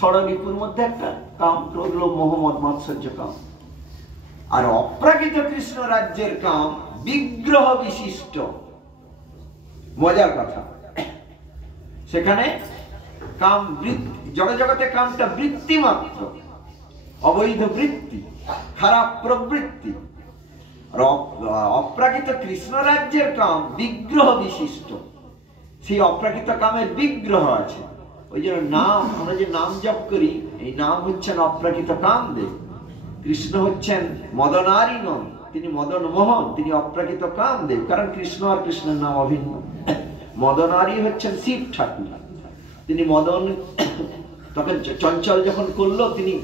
ষড়রিপুর মধ্যে একটা কাম, ক্রোধ লোভ মোহ মদ মাৎসর্য কাম। আর অপ্রাকৃত কৃষ্ণ রাজ্যের কাম বিগ্রহ বিশিষ্ট। মজার কথা, সেখানে কাম জগতে কামটা বৃত্তি মাত্র, অবৈধ বৃত্তি, খারাপ প্রবৃত্তি। অপ্রাকৃত কৃষ্ণ রাজ্যের কাম বিগ্রহ বিশিষ্ট। সেই অপ্রাকৃত কামের বিগ্রহ আছে। ওই জন্য নাম, আমরা যে নাম জপ করি, এই নাম হচ্ছেন অপ্রাকৃত কামদেব। কৃষ্ণ হচ্ছেন মদনারী নন, তিনি মদন মোহন, তিনি অপ্রাকৃত কামদেব। কারণ কৃষ্ণ আর কৃষ্ণের নাম অভিন্ন। মদনারী হচ্ছেন শিব ঠাকুর, তিনি মদন তখন চঞ্চল যখন করলো, তিনি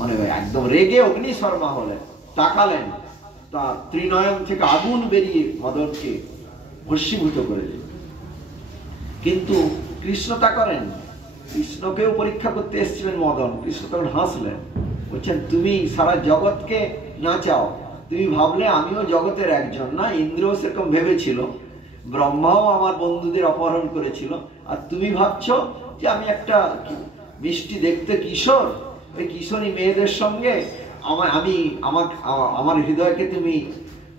মানে একদম রেগে অগ্নিশর্মা হলেন, তাকালেন, তার ত্রিনয়ন থেকে আগুন বেরিয়ে মদনকে ভস্মীভূত করে দিল। কিন্তু কৃষ্ণ তা করেন। কৃষ্ণকেও পরীক্ষা করতে এসেছিলেন মদন। কৃষ্ণ তখন হাসলেন, বলছেন তুমি সারা জগৎকে নাচাও, তুমি ভাবলে আমিও জগতের একজন না? ইন্দ্রও সেরকম ভেবেছিল, ব্রহ্মাও আমার বন্ধুদের অপহরণ করেছিল, আর তুমি ভাবছো যে আমি একটা মিষ্টি দেখতে কিশোর, ওই কিশোরী মেয়েদের সঙ্গে আমার হৃদয়কে তুমি,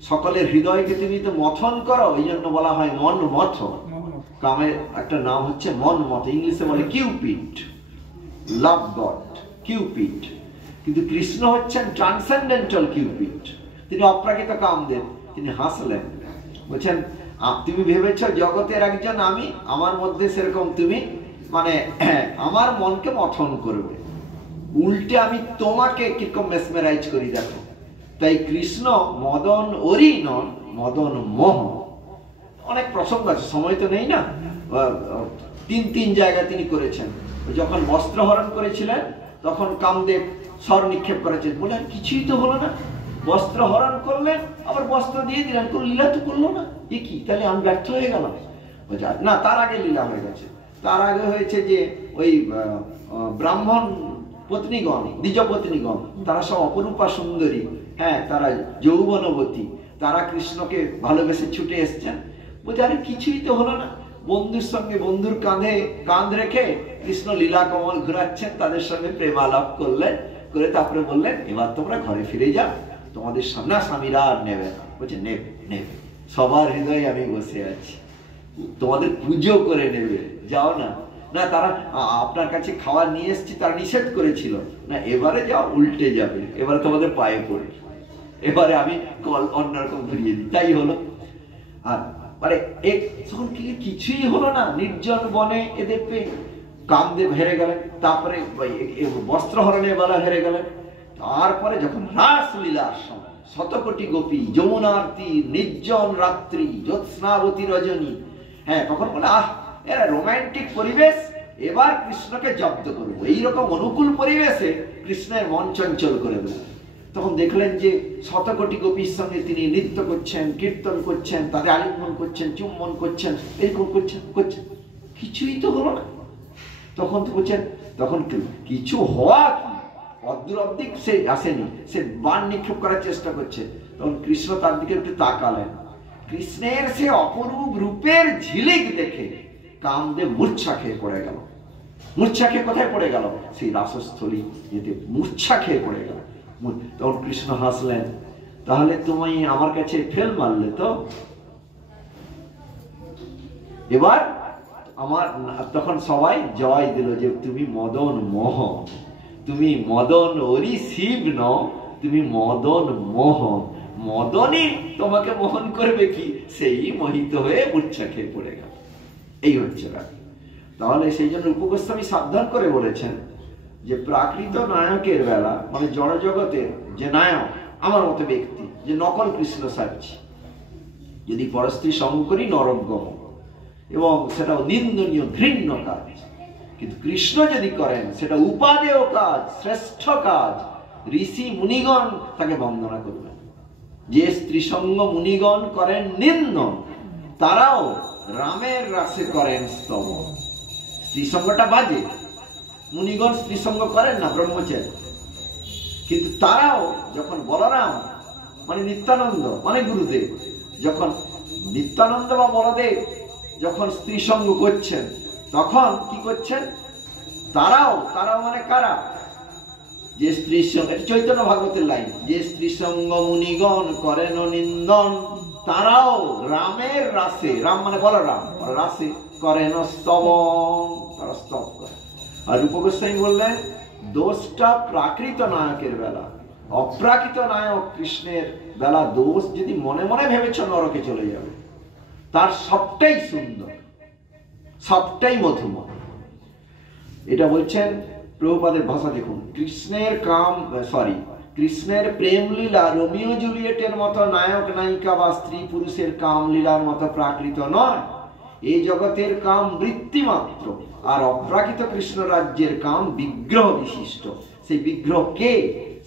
সকলের হৃদয়কে তুমি তো মথন করো। এই জন্য বলা হয় মন মথ। কামের একটা নাম হচ্ছে মন মথ, ইংলিশে বলে কিউপিড, লাভ গড, কিউপিড। কিন্তু কৃষ্ণ হচ্ছেন ট্রান্সেন্ডেন্টাল কিউপিড, তিনি অপ্রাকৃত কামদেব। তিনি হাসলেন, বলছেন তুমি ভেবেছ জগতের একজন আমি, আমার মধ্যে সেরকম তুমি মানে আমার মনকে মথন করবে, উল্টে আমি তোমাকে কিরকম মেসমেরাইজ করি দেখো। তাই কৃষ্ণ মদন ওরি নন, মদন মোহ। অনেক প্রসঙ্গ আছে, সময় তো নেই না। তিন জায়গায় তিনি করেছেন। যখন বস্ত্র হরণ করেছিলেন তখন কামদেব স্বর নিক্ষেপ করেছেন, বললেন কিছুই তো হলো না। বস্ত্র হরণ করলেন, আবার বস্ত্র দিয়ে দিলেন, কোন লীলা তো করলো না, এ কি? তাহলে আমি ব্যর্থ হয়ে গেলাম। না, তার আগে লীলা হয়ে গেছে। তার আগে হয়েছে যে ওই ব্রাহ্মণ পত্নীগণ, দ্বিজ পত্নীগণ, তারা সব অপরূপা সুন্দরী, হ্যাঁ, তারা যৌবনবতী, তারা কৃষ্ণকে ভালোবেসে ছুটে এসছেন। বলছে আরে কিছুই তো হলো না। বন্ধুর সঙ্গে বন্ধুর কাঁধে কাঁধ রেখে কৃষ্ণ লীলা কমল ঘুরাচ্ছেন, তাদের সঙ্গে প্রেমালাপ করলেন, করে তারপরে বললেন এবার তোমরা ঘরে ফিরে যাও, তোমাদের সামনে স্বামীরা আর নেবে না। বলছে নেবে, নেবে, সবার হৃদয়ে আমি বসে আছি, তোমাদের পুজো করে নেবে, যাও না। না, তারা আপনার কাছে খাবার নিয়ে এসেছি, তারা নিষেধ করেছিল না, এবারে যাও, উল্টে যাবে, এবারে তোমাদের পায়ে পড়ে, এবারে আমি কল অন্যরকম ঘুরিয়ে দিই। তাই হলো। আর মানে তখন কিছুই হলো না, নির্জন বনে এদের পেয়ে কামদেব হেরে গেলেন। তারপরে বস্ত্রহরণের বেলা হেরে গেলেন। তারপরে যখন রাসলীলার সময় শতকোটি গোপী, যমুনার তীর, নির্জন রাত্রি, জ্যোৎস্নাবতী রজনী, হ্যাঁ, তখন বলে এরা রোমান্টিক পরিবেশ, এবার কৃষ্ণকে জব্দ করবো। এইরকম অনুকূল পরিবেশে কৃষ্ণের মন চঞ্চল করে দেবো। তখন দেখলেন যে শতকোটি গোপীর সঙ্গে তিনি নৃত্য করছেন, কীর্তন করছেন, তাদের আলিঙ্গন করছেন, চুম্বন করছেন, এরকম করছেন, কিছুই তো হলো না। তখন তো বলছেন, তখন কিছু হওয়া কি, অদ্দূর অব্দি সে আসেনি, সে বাণ নিক্ষেপ করার চেষ্টা করছে। তখন কৃষ্ণ তার দিকে একটু তাকালেন। কৃষ্ণের সে অপরূপ রূপের ঝিলিক দেখে কামদেব মূর্ছা খেয়ে পড়ে গেল। মূর্ছা খেয়ে কোথায় পড়ে গেল? সেই রাসস্থলী যেতে মূর্ছা খেয়ে পড়ে গেল। তখন কৃষ্ণ হাসলেন, তাহলে তুমি আমার কাছে ফেল মারলে তো, এবার আমার। তখন সবাই জয় দিল যে তুমি মদন মোহ, তুমি মদন ওরি শিব নও, তুমি মদন মোহ। মদনই তোমাকে মোহন করবে কি, সেই মোহিত হয়ে মূর্ছা খেয়ে পড়ে গেল। এই হচ্ছে ব্যাপার। তাহলে সেই জন্য উপগোস্বামী সাবধান করে বলেছেন যে প্রাকৃত নায়কের বেলা, মানে জড় জগতের যে নায়ক, আমার মতো ব্যক্তি যে নকল কৃষ্ণ সাজছি, যদি পরস্ত্রী সঙ্গ করি নরক গমন, এবং সেটা নিন্দনীয় ঘৃণ্য কাজ। কিন্তু কৃষ্ণ যদি করেন সেটা উপাদেয় কাজ, শ্রেষ্ঠ কাজ। ঋষি মুনিগণ তাকে বন্দনা করবেন। যে স্ত্রীসঙ্গ মুনিগণ করেন নিন্দন, তারাও রামের রাসে করেন স্তবন। স্ত্রীসঙ্গটা বাজে, মুনিগণ স্ত্রীসঙ্গ করেন না, ব্রহ্মচারী, কিন্তু তারাও যখন বলরাম মানে নিত্যানন্দ মানে গুরুদেব, যখন নিত্যানন্দ বা বলদেব যখন স্ত্রীসঙ্গ করছেন, তখন কি করছেন? তারাও তারাও মানে কারা? যে স্ত্রী সঙ্গে, চৈতন্য ভাগবতের লাইন, যে স্ত্রী সঙ্গ মুনিগণ করেন নিন্দন, তারাও রামের রাসে, রাম মানে বলরাম, রাসে করেন স্তবন, তারা স্তব করে। আর রূপ গোস্বামী বললেন দোষটা প্রাকৃত নায়কের বেলা, অপ্রাকৃত নায়ক কৃষ্ণের বেলা দোষ যদি মনে মনে ভেবেছ নরকে চলে যাবে। তার সবটাই সুন্দর, সবটাই মধুময়। এটা বলছেন প্রভুপাদের ভাষা দেখুন, কৃষ্ণের কৃষ্ণের প্রেম লীলা রোমিও জুলিয়েটের মতো নায়ক নায়িকা বা স্ত্রী পুরুষের কাম লীলার মতো প্রাকৃত নয়। এই জগতের কাম বৃত্তি মাত্র, আর অপ্রাকৃত কৃষ্ণ রাজ্যের কাম বিগ্রহ বিশিষ্ট। সেই বিগ্রহ কে?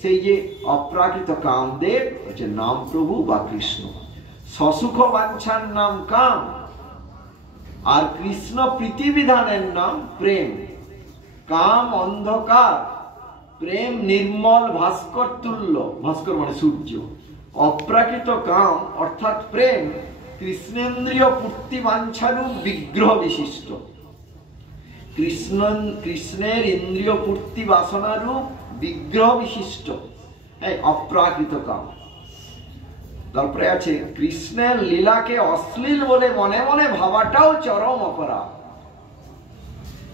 সেই যে অপ্রাকৃত কামদেব হচ্ছে নাম প্রভু বা কৃষ্ণ। সসুখ বাঞ্ছার নাম কাম, আর কৃষ্ণ প্রীতিবিধানের নাম প্রেম। কাম অন্ধকার, প্রেম নির্মল ভাস্কর তুল্য, ভাস্কর মানে সূর্য। অপ্রাকৃত কাম অর্থাৎ প্রেম কৃষ্ণেন্দ্রিয় পূর্তি বাঞ্ছারূপ বিগ্রহ বিশিষ্ট। কৃষ্ণের ইন্দ্রিয় পূর্তি বাসনারূপ বিগ্রহ বিশিষ্ট অপ্রাকৃত কাম। তারপরে আছে কৃষ্ণের লীলাকে অশ্লীল বলে মনে মনে ভাবাটাও চরম অপরাধ।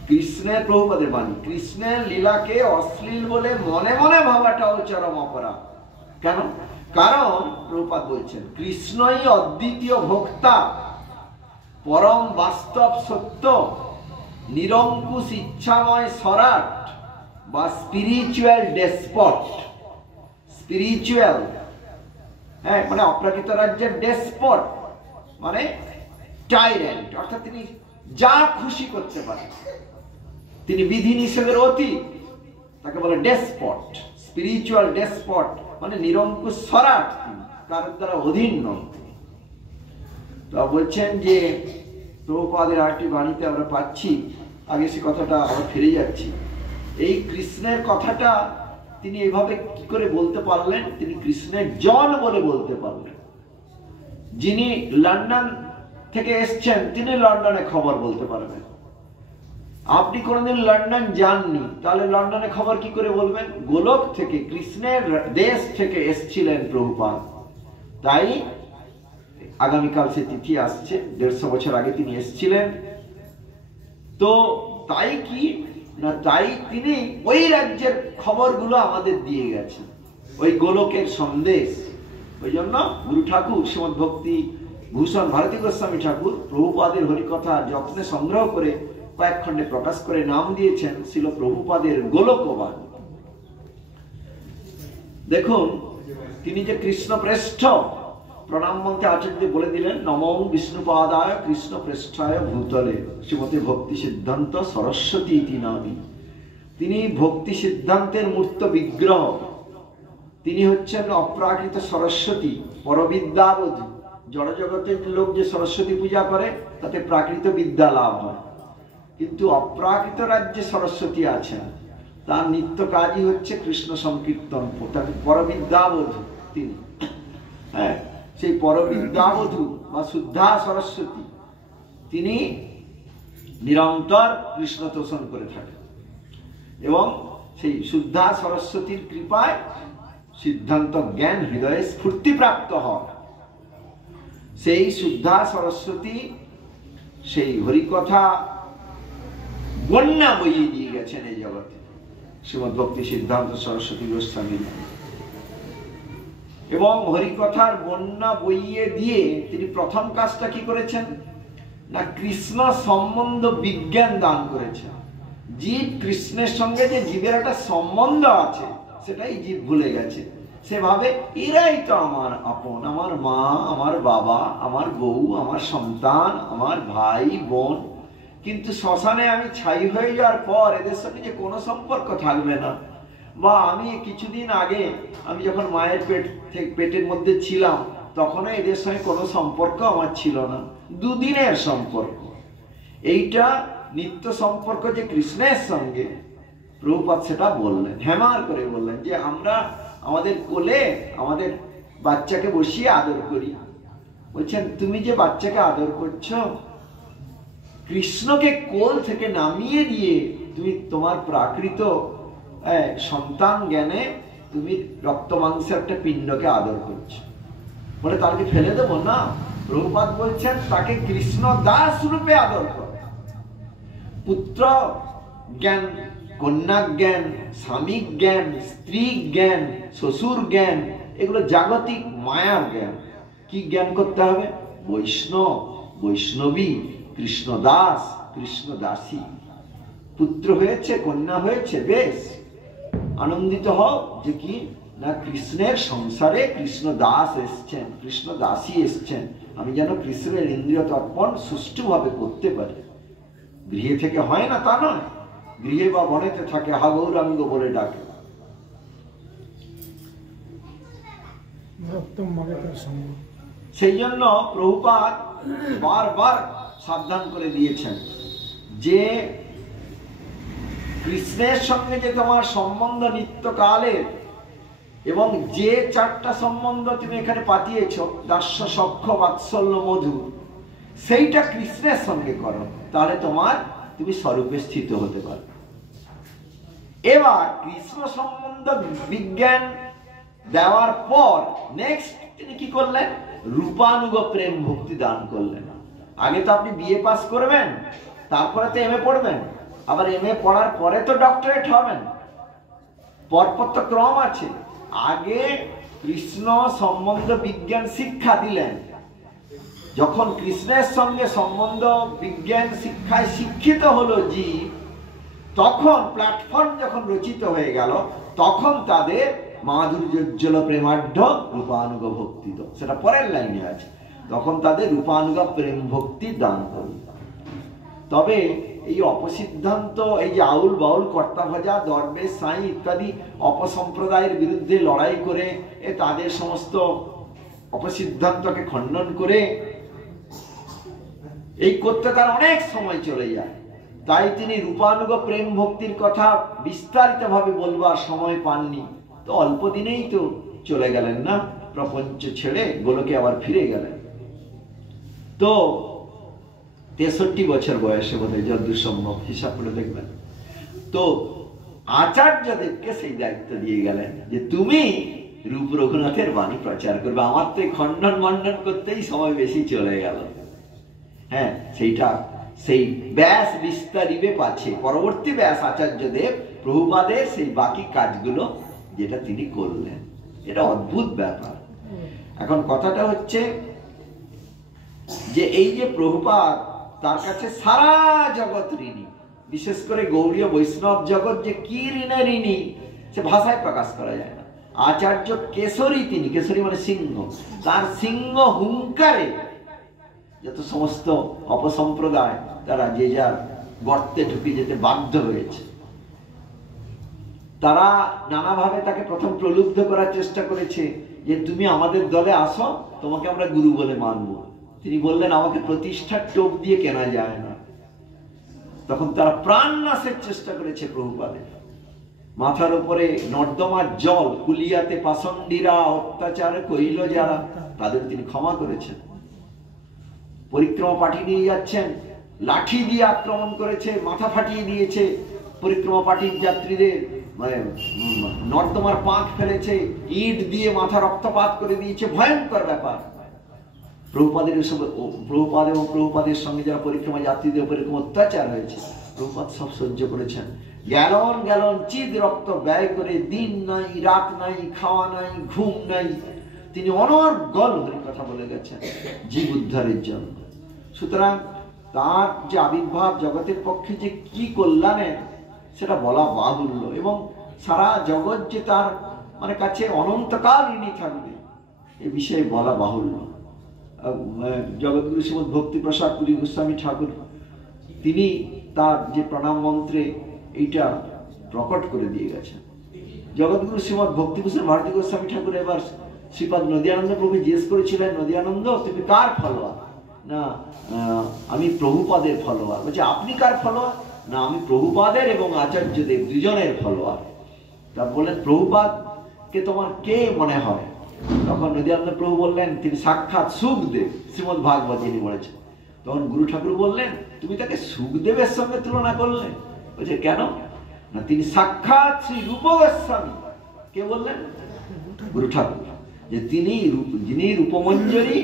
কৃষ্ণের, প্রভুপাদের বাণী, কৃষ্ণের লীলাকে অশ্লীল বলে মনে মনে ভাবাটাও চরম অপরাধ। কেন? কারণ প্রভুপাদ বলছেন কৃষ্ণই অদ্বিতীয় ভোক্তা, পরম বাস্তব সত্য, নিরঙ্কুশ ইচ্ছাময় স্বরাট বা স্পিরিচুয়াল ডেসপট। স্পিরিচুয়াল মানে অপ্রাকৃত রাজ্যের ডেসপট মানে টাইরেন্ট, অর্থাৎ তিনি যা খুশি করতে পারেন, তিনি বিধি নিষেধের অতীত, তাকে বলে ডেসপট। স্পিরিচুয়াল ডেসপট মানে নিরঙ্কুশ স্বরাট, কারোর দ্বারা অধীন নন। তো বলছেন যে প্রভুপাদের আরেকটি বাণীতে আমরা পাচ্ছি, আগে সে কথাটা আবার ফিরে যাচ্ছি। এই কৃষ্ণের কথাটা তিনি এভাবে কি করে বলতে পারলেন? তিনি কৃষ্ণের জন বলে বলতে পারলেন। যিনি লন্ডন থেকে এসছেন তিনি লন্ডনে খবর বলতে পারবেন। আপনি কোনোদিন লন্ডন যাননি, তাহলে লন্ডনে খবর কি করে বলবেন? গোলক থেকে, কৃষ্ণের দেশ থেকে এসছিলেন প্রভুপাদ। তাই আগামীকাল সে তিথি আসছে, 150 বছর আগে তিনি এসছিলেন। তো তাই কি না, তাই তিনি ওই রাজ্যের খবরগুলো আমাদের দিয়ে গেছেন, ওই গোলকের সন্দেশ। ওই জন্য গুরু ঠাকুর শ্রীমদ ভক্তি ভূষণ ভারতী গোস্বামী ঠাকুর প্রভুপাদের হরিকথা যত্নে সংগ্রহ করে কয়েক খণ্ডে প্রকাশ করে নাম দিয়েছেন ছিল প্রভুপাদের গোলকবাণী। দেখুন তিনি যে কৃষ্ণ প্রেষ্ঠ, প্রণাম মন্ত্রে আচার্য বলে দিলেন নমো বিষ্ণুপাদায় কৃষ্ণ প্রেষ্ঠায় ভূতলে শ্রীমতী ভক্তি সিদ্ধান্ত সরস্বতী ইতি নামি। তিনি ভক্তি সিদ্ধান্তের মূর্ত বিগ্রহ, তিনি হচ্ছেন অপ্রাকৃত সরস্বতী, পরবিদ্যাবধূ। জড়জগতের লোক যে সরস্বতী পূজা করে তাতে প্রাকৃত বিদ্যা লাভ হয়, কিন্তু অপ্রাকৃত রাজ্যে সরস্বতী আছেন, তার নিত্য কাজই হচ্ছে কৃষ্ণ সংকীর্তন, পরবিদ্যাবধূ তিনি। হ্যাঁ, সেই পরবিদ্যাবধূ বা শুদ্ধা সরস্বতী তিনি নিরন্তর কৃষ্ণ তোষণ করে থাকেন, এবং সেই শুদ্ধা সরস্বতীর কৃপায় সিদ্ধান্ত জ্ঞান হৃদয়ে স্ফূর্তি প্রাপ্ত হয়। সেই শুদ্ধা সরস্বতী সেই হরিকথা বন্যা বইয়ে দিয়ে গেছেন এই জগতে শ্রীমদ ভক্তি সিদ্ধান্ত সরস্বতী গোস্বামী। এবং হরিকথার বন্যা বইয়ে দিয়ে তিনি প্রথম কাজটা কি করেছেন না, কৃষ্ণ সম্বন্ধ বিজ্ঞান দান করেছেন। জীব কৃষ্ণের সঙ্গে যে জীবের একটা সম্বন্ধ আছে সেটাই জীব ভুলে গেছে। সেভাবে এরাই তো আমার আপন, আমার মা, আমার বাবা, আমার বউ, আমার সন্তান, আমার ভাই বোন। কিন্তু শ্মশানে আমি ছাই হয়ে যাওয়ার পর এদের সঙ্গে যে কোনো সম্পর্ক থাকবে না। বা আমি কিছুদিন আগে আমি যখন মায়ের পেটের মধ্যে ছিলাম তখনও এদের সঙ্গে কোনো সম্পর্ক আমার ছিল না, দুদিনের সম্পর্ক। এইটা নিত্য সম্পর্ক যে কৃষ্ণের সঙ্গে, প্রভুপাদ সেটা বললেন, হেমার করে বললেন যে আমরা আমাদের কোলে আমাদের বাচ্চাকে বসিয়ে আদর করি। বলছেন তুমি যে বাচ্চাকে আদর করছো, কৃষ্ণকে কোল থেকে নামিয়ে দিয়ে তুমি তোমার প্রাকৃত সন্তান জ্ঞানে তুমি রক্ত মাংসের একটা পিণ্ডকে আদর করছো, বলে তাকে ফেলে দেবো না। প্রভুপাদ বলছেন তাকে কৃষ্ণ দাস রূপে আদর করো। পুত্র জ্ঞান, কন্যা জ্ঞান, স্বামী জ্ঞান, স্ত্রী জ্ঞান, শ্বশুর জ্ঞান, এগুলো জাগতিক মায়ার জ্ঞান। কি জ্ঞান করতে হবে? বৈষ্ণব, বৈষ্ণবী, কৃষ্ণদাস, কৃষ্ণদাসী। পুত্র হয়েছে, কন্যা হয়েছে, বেশ আনন্দিত হও যে কি না কৃষ্ণের সংসারে কৃষ্ণ দাস এসছেন, কৃষ্ণ দাসী এসছেন, আমি যেন কৃষ্ণের ইন্দ্রিয় তর্পণ সুষ্ঠুভাবে করতে পারি। গৃহে থেকে হয় না তা নয়, গৃহে বা বনেতে থাকে হা গৌরাঙ্গ বলে ডাকে। সেই জন্য প্রভুপাদ বারবার সাবধান করে দিয়েছেন যে কৃষ্ণের সঙ্গে যে তোমার সম্বন্ধ নিত্যকালের, এবং যে চারটা সম্বন্ধ তুমি এখানে পাতিয়েছ, দাস্য, সখ্য, বাৎসল্য, মধু, সেইটা কৃষ্ণের সঙ্গে করো, তাহলে তুমি স্বরূপে স্থিত হতে পারবে। এবার কৃষ্ণ সম্বন্ধ বিজ্ঞান দেওয়ার পর নেক্সট তিনি কি করলেন? রূপানুগ প্রেম ভক্তি দান করলেন। আগে তো আপনি বিএ পাস করবেন, তারপরে তো এমএ পড়বেন, আবার এমএ পড়ার পরে তো ডক্টরেট হবেন, পরপর তো ক্রম আছে। আগে কৃষ্ণ সম্বন্ধ বিজ্ঞান শিক্ষা দিলেন। যখন কৃষ্ণের সঙ্গে সম্বন্ধ বিজ্ঞান শিক্ষায় শিক্ষিত হলো জীব, তখন প্ল্যাটফর্ম যখন রচিত হয়ে গেল, তখন তাদের মাধুর্যোজ্জ্বল প্রেমাঢ্য রূপানুগ ভক্তি, সেটা পরের লাইনে আছে, তখন তাদের রূপানুগ প্রেম ভক্তি দান করল। তবে এই অপসিদ্ধান্ত, এই যে আউল বাউল কর্তা ভাজা, দরবেশ, সাই ইত্যাদি অপসম্প্রদায়ের বিরুদ্ধে লড়াই করে তাদের সমস্ত অপসিদ্ধান্তকে খণ্ডন করে এই করতে তার অনেক সময় চলে যায়। তাই তিনি রূপানুগ প্রেম ভক্তির কথা বিস্তারিত ভাবে বলবার সময় পাননি। তো অল্প দিনেই তো চলে গেলেন না, প্রপঞ্চ ছেড়ে গোলকে আবার ফিরে গেলেন। তো 63 বছর বয়সে বোধহয়, যদ্দূর সম্ভব হিসাব করে দেখবেন। তো আচার্যদেবকে সেই দায়িত্ব দিয়ে গেলেন যে তুমি রূপ রঘুনাথের বাণী প্রচার করবে। আমার তো খণ্ডন মণ্ডন করতেই সময় বেশি চলে গেল। হ্যাঁ, সেইটা সেই ব্যাস বিস্তারিবে পাচ্ছে পরবর্তী ব্যাস আচার্যদেব প্রভুপাদের সেই বাকি কাজগুলো যেটা তিনি করলেন। এটা অদ্ভুত ব্যাপার। এখন কথাটা হচ্ছে যে এই যে প্রভুপাদ, তার কাছে সারা জগৎ ঋণী, বিশেষ করে গৌড়ীয় বৈষ্ণব জগৎ যে কি ঋণে ঋণী সে ভাষায় প্রকাশ করা যায় না। আচার্য কেশরী তিনি, কেশরী মানে সিংহ, তার সিংহ হুঙ্কারে যত সমস্ত অপসম্প্রদায় তারা যে যার গর্তে ঢুকে যেতে বাধ্য হয়েছে। তারা নানাভাবে তাকে প্রথম প্রলুব্ধ করার চেষ্টা করেছে যে তুমি আমাদের দলে আসো, তোমাকে আমরা গুরু বলে মানব। তিনি বললেন আমাকে প্রতিষ্ঠার টোপ দিয়ে কেনা যায় না। তখন তারা প্রাণ নাশের চেষ্টা করেছে প্রভুপাদের। মাথার উপরে নর্দমার জল, কুলিয়াতে পাষণ্ডীরা অত্যাচার কইল যারা, তাদের তিনি ক্ষমা করেছেন। পরিক্রমা পাঠি নিয়ে যাচ্ছেন, লাঠি দিয়ে আক্রমণ করেছে, মাথা ফাটিয়ে দিয়েছে পরিক্রমা পাঠির যাত্রীদের, নর্দমার পাঁক ফেলেছে, ইট দিয়ে মাথা রক্তপাত করে দিয়েছে, ভয়ঙ্কর ব্যাপার। প্রভুপাদ এবং প্রভুপাদের সঙ্গে যারা পরিক্রমা যাত্রীদের উপর এরকম অত্যাচার হয়েছে, প্রভুপাদ সব সহ্য করেছেন। গ্যালন গ্যালন চিদ রক্ত ব্যয় করে, দিন নাই রাত নাই, খাওয়া নাই ঘুম নাই, তিনি অনর্গল হরি কথা বলে গেছেন জীব উদ্ধারের জন্য। সুতরাং তার যে আবির্ভাব জগতের পক্ষে যে কি কল্যাণের সেটা বলা বাহুল্য, এবং সারা জগৎ যে তার মানে কাছে অনন্তকাল ঋণী থাকবে এ বিষয়ে বলা বাহুল্য। জগৎগুরু শ্রীমৎ ভক্তিপ্রসাদ পুরী গোস্বামী ঠাকুর তিনি তার যে প্রণাম মন্ত্রে এইটা প্রকট করে দিয়ে গেছেন। জগৎগুরু শ্রীমৎ ভক্তিভূষণ ভারতী গোস্বামী ঠাকুর এবার শ্রীপাদ নদিয়ানন্দ প্রভু জিজ্ঞেস করেছিলেন, নদিয়ানন্দ তুমি কার ফলোয়ার? না আমি প্রভুপাদের ফলোয়ার। বলছে আপনি কার ফলোয়ার? না আমি প্রভুপাদের এবং আচার্যদেব দুজনের ফলোয়ার। তা বললেন প্রভুপাদকে তোমার কে মনে হয়? তখন নদিয়ানন্দ প্রভু বললেন তিনি সাক্ষাৎ সুখদেব, শ্রীমৎ ভাগবত যিনি বলেছেন। তখন গুরু ঠাকুর বললেন তুমি তাকে সুখদেবের সঙ্গে তুলনা করলে? বলছে কেন না, তিনি সাক্ষাৎ শ্রী রূপ গোস্বামী। কে বললেন? গুরু ঠাকুর। যে তিনি যিনি রূপমঞ্জরি,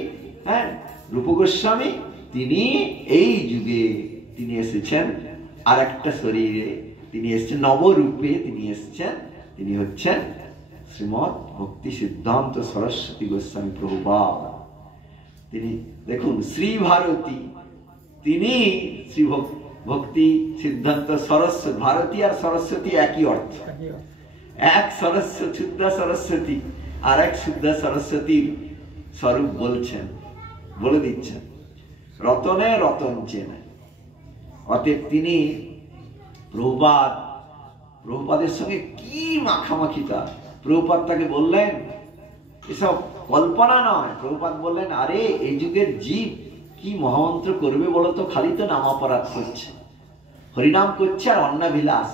হ্যাঁ, রূপ গোস্বামী, তিনি এই যুগে তিনি এসেছেন আর একটা শরীরে, তিনি এসেছেন নবরূপে, তিনি এসেছেন, তিনি হচ্ছেন শ্রীমৎ ভক্তি সিদ্ধান্ত সরস্বতী গোস্বামী প্রভুপাদ। তিনি দেখুন শ্রী ভারতী, তিনি শ্রী ভক্তি সিদ্ধান্ত সরস্বতী। ভারতী আর সরস্বতী একই অর্থ, এক সরস্বতী শুদ্ধা সরস্বতী আর এক শুদ্ধা সরস্বতীর স্বরূপ বলছেন, বলে দিচ্ছেন। রতনে রতন চেনে। অতএব তিনি প্রভুপাদের সঙ্গে কি মাখামাখিতা। প্রভুপাদ তাকে বললেন এসব কল্পনা নয়। প্রভুপাদ বললেন আরে এই যুগের জীব কি মহামন্ত্র করবে বলতো, খালি তো নামাপরাধ করছে, হরিনাম করছে আর অন্নাভিলাষ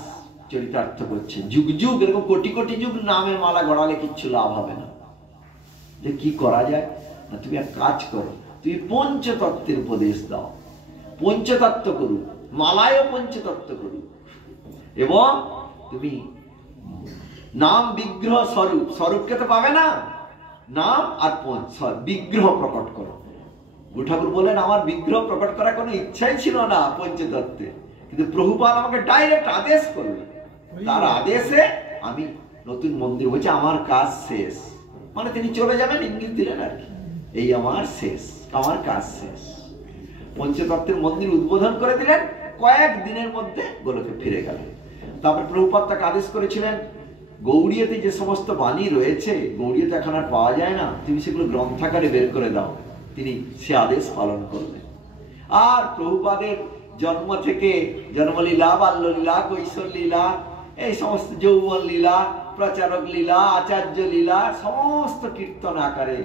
চরিতার্থ করছে। যুগ যুগ এরকম কোটি কোটি যুগ নামের মালা গড়ালে কিচ্ছু লাভ হবে না। যে কি করা যায় না, তুমি এক কাজ করো, তুমি পঞ্চতত্ত্বের উপদেশ দাও, পঞ্চতত্ত্ব করুক, মালায়ও পঞ্চতত্ত্ব করুক, এবং তুমি নাম বিগ্রহ স্বরূপ, স্বরূপকে তো পাবে না, নাম আর বিগ্রহ প্রকট করো। গুরু ঠাকুর বলেন আমার বিগ্রহ প্রকট করার কোনো ইচ্ছাই ছিল না পঞ্চতত্ত্বে, কিন্তু প্রভুপাদ আমাকে ডাইরেক্ট আদেশ করলেন। তার আদেশে আমি নতুন মন্দির হয়েছে, আমার কাজ শেষ, মানে তিনি চলে যাবেন ইঙ্গিত দিলেন আর কি, এই আমার শেষ, আমার কাজ শেষ। পঞ্চতত্ত্বের মন্দির উদ্বোধন করে দিলেন, কয়েক দিনের মধ্যে গোলকে ফিরে গেলেন। তারপর প্রভুপাদ তাকে আদেশ করেছিলেন গৌড়ীয়তে যে সমস্ত বাণী রয়েছে, গৌড়ীয়তে এখন আর পাওয়া যায় না, তুমি সেগুলো গ্রন্থাকারে বের করে দাও। তিনি সে আদেশ পালন করলেন। আর প্রভুপাদের জন্ম থেকে জন্মলীলা, বাল্যলীলা, কৈশোর লীলা, এই সমস্ত যৌবন লীলা, প্রচারক লীলা, আচার্য লীলা, সমস্ত কীর্তন আকারে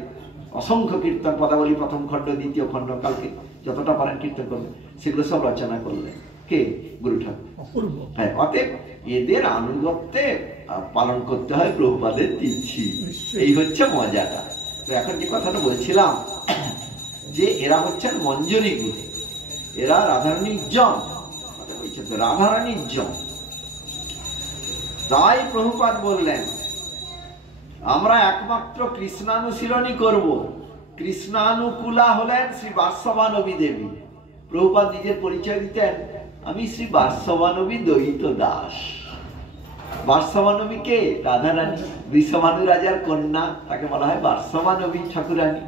অসংখ্য কীর্তন, পদাবলী প্রথম খণ্ড, দ্বিতীয় খণ্ড, কালকে যতটা পারেন কীর্তন করবেন, সেগুলো সব রচনা করলেন কে? গুরু ঠাকুর। হ্যাঁ, অতএব এদের আনুগত্যে পালন করতে হয় প্রভুপাদের তিথি, এই হচ্ছে মজাটা। তো এখন যে কথাটা বলছিলাম যে এরা হচ্ছেন মঞ্জরি গুরু, এরা রাধারানীর জন, বলছেন তো রাধারানীর জন। তাই প্রভুপাদ বললেন আমরা একমাত্র কৃষ্ণানুশীলনী করব। কৃষ্ণানুকূলা হলেন শ্রী বাৎসবানবী দেবী। প্রভুপাদ নিজের পরিচয় দিতেন আমি শ্রী বাৎসবানবী দ্বৈত দাস। বাৎসবানবী কে? রাধারানী, বৃষভানু রাজার কন্যা, তাকে বলা হয় বাৎসবানবী ঠাকুরানী।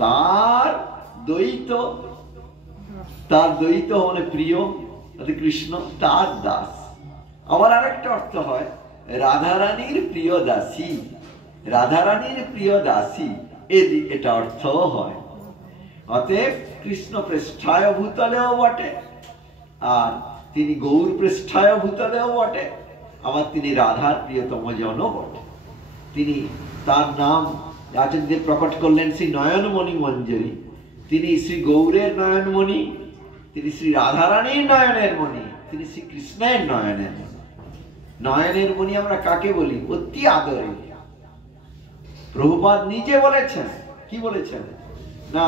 তার দ্বৈত, তার দ্বৈত মানে প্রিয়, কৃষ্ণ তার দাস। আবার আরেকটা অর্থ হয় রাধারানীর প্রিয় দাসী, রাধারানীর প্রিয় দাসী, এটা অর্থ হয়। অতএব কৃষ্ণ পৃষ্ঠায় ভূতলেও বটে, আর তিনি গৌর পৃষ্ঠায় ভূতলেও বটে, আবার তিনি রাধার প্রিয়তম জনও বটে। তিনি তার নাম আচার্যদেব প্রকট করলেন শ্রী নয়নমণি মঞ্জরি। তিনি শ্রী গৌরের নয়নমণি, তিনি শ্রী রাধারানীর নয়নের মণি, তিনি শ্রী কৃষ্ণের নয়নের মণি। নয়নের মণি আমরা কাকে বলি? অতি আদরে। প্রভুপাদ নিজে বলেছেন, কি বলেছেন না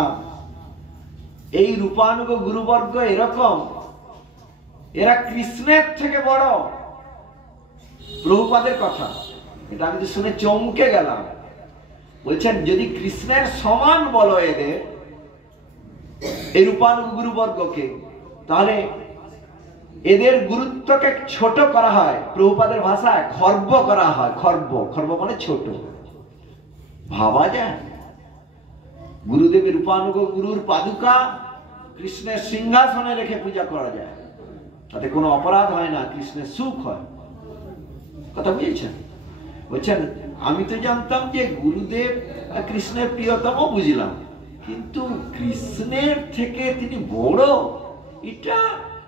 এই রূপানুগ গুরুবর্গ এরকম, এরা কৃষ্ণের থেকে বড়। প্রভুপাদের কথা এটা আমি তো শুনে চমকে গেলাম। বলছেন যদি কৃষ্ণের সমান বলো এদের, এই রূপানুগ গুরুবর্গকে, তাহলে এদের গুরুত্বকে ছোট করা হয়, প্রভুপাদের ভাষায় খর্ব করা হয়। খর্ব, খর্ব মানে ছোট। ভাবা যায় গুরুদেবের রূপানুগ গুরুর পাদুকা কৃষ্ণের সিংহাসনে রেখে পূজা করা যায়, তাতে কোনো অপরাধ হয় না, কৃষ্ণের সুখ হয়। কথা বুঝেছেন? বলছেন আমি তো জানতাম যে গুরুদেব কৃষ্ণের প্রিয়তম, বুঝলাম, কিন্তু কৃষ্ণের থেকে তিনি বড়, এটা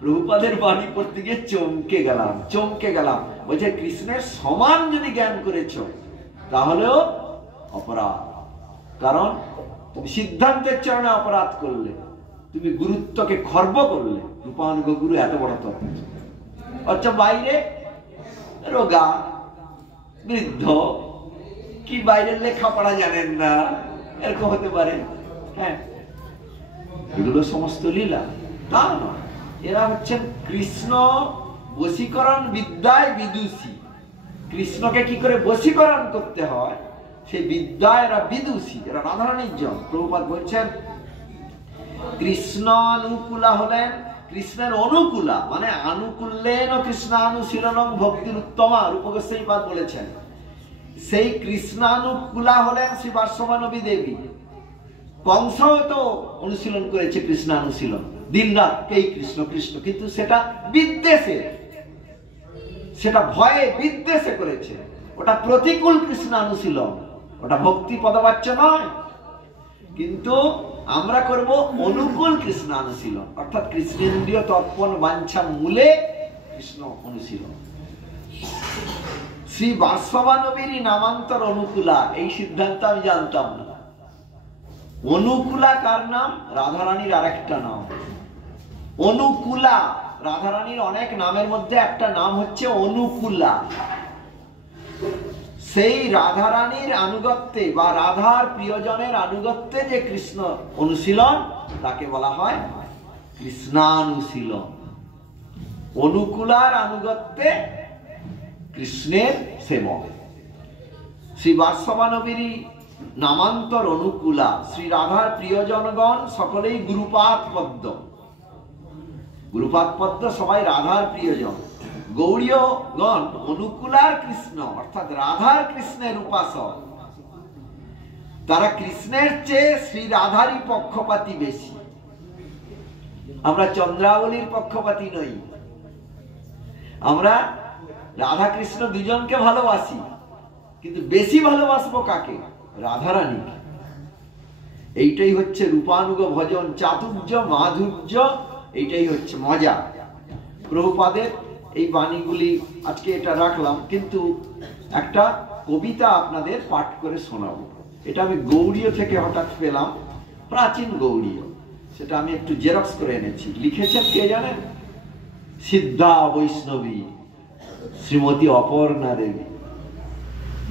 প্রভুপাদের বাণী পড়তে গিয়ে চমকে গেলাম, চমকে গেলাম। বলছে কৃষ্ণের সমান যদি জ্ঞান করেছ তাহলেও অপরাধ, কারণ তুমি সিদ্ধান্তের চরণে অপরাধ করলে, তুমি গুরুত্বকে খর্ব করলে। রূপানুগ গুরু এত বড় তত্ত্ব, আচ্ছা বাইরে রোগা বৃদ্ধ, কি বাইরের লেখাপড়া জানেন না, এরকম হতে পারে। হ্যাঁ, এগুলো সমস্ত লীলা তা নয়। এরা হচ্ছেন কৃষ্ণ বশীকরণ বিদ্যায় বিদুষী। কৃষ্ণকে কি করে বশীকরণ করতে হয় সেই বিদ্যায় এরা বিদুষী, এরা রাধারানীর জন। প্রভুপাদ বলছেন কৃষ্ণ অনুকূলা হলেন, কৃষ্ণের অনুকূলা মানে আনুকূল্যেন কৃষ্ণানুশীলনং ভক্তির উত্তমা, রূপ গোস্বামীপাদ বলেছেন। সেই কৃষ্ণানুকূলা হলেন শ্রী বাষ্পবানবী দেবী। কংসও তো অনুশীলন করেছে কৃষ্ণানুশীলন, দিন রাত এই কৃষ্ণ কৃষ্ণ, কিন্তু সেটা বিদ্বেষে, সেটা ভয়ে বিদ্বেষে করেছে। ওটা প্রতিকূল কৃষ্ণানুশীলন, ওটা ভক্তি পদবাচ্য নয়। কিন্তু আমরা করব অনুকূল কৃষ্ণানুশীলন, অর্থাৎ কৃষ্ণেন্দ্রিয় তর্পণ বাঞ্ছা মূলে কৃষ্ণ অনুশীলন। শ্রী বাষ্পবানবীরই নামান্তর অনুকূলা, এই সিদ্ধান্ত আমি জানতাম না। অনুকূলা কার নাম? রাধারানীর আরেকটা নাম অনুকূলা। রাধারানীর অনেক নামের মধ্যে একটা নাম হচ্ছে অনুকূলা। সেই রাধারানীর আনুগত্যে বা রাধার প্রিয়জনের আনুগত্যে যে কৃষ্ণ অনুশীলন তাকে বলা হয় কৃষ্ণানুশীলন। অনুকূলার আনুগত্যে কৃষ্ণের সেবক। শ্রী বাষ্পবানবীরই নামান্তর অনুকূলা। শ্রী রাধার প্রিয়জনগণ সকলেই গুরুপাদ পদ্ম। গুরুপাদ পদ্ম সবাই রাধার প্রিয়জন। গৌড়ীয়গণ অনুকূলার কৃষ্ণ অর্থাৎ রাধার কৃষ্ণের উপাসক। তারা কৃষ্ণের চেয়ে শ্রী রাধারই পক্ষপাতী বেশি। আমরা চন্দ্রাবলীর পক্ষপাতী নই। আমরা রাধা কৃষ্ণ দুজনকে ভালোবাসি, কিন্তু বেশি ভালোবাসবো কাকে? রাধারানীকে। এইটাই হচ্ছে রূপানুগ ভজন চাতুর্য মাধুর্য, এইটাই হচ্ছে মজা। প্রভুপাদের এই বাণীগুলি আজকে এটা রাখলাম, কিন্তু একটা কবিতা আপনাদের পাঠ করে শোনাবো। এটা আমি গৌড়ীয় থেকে হঠাৎ পেলাম, প্রাচীন গৌড়ীয়, সেটা আমি একটু জেরক্স করে এনেছি। লিখেছেন কে জানেন? সিদ্ধা বৈষ্ণবী শ্রীমতী অপর্ণা দেবী,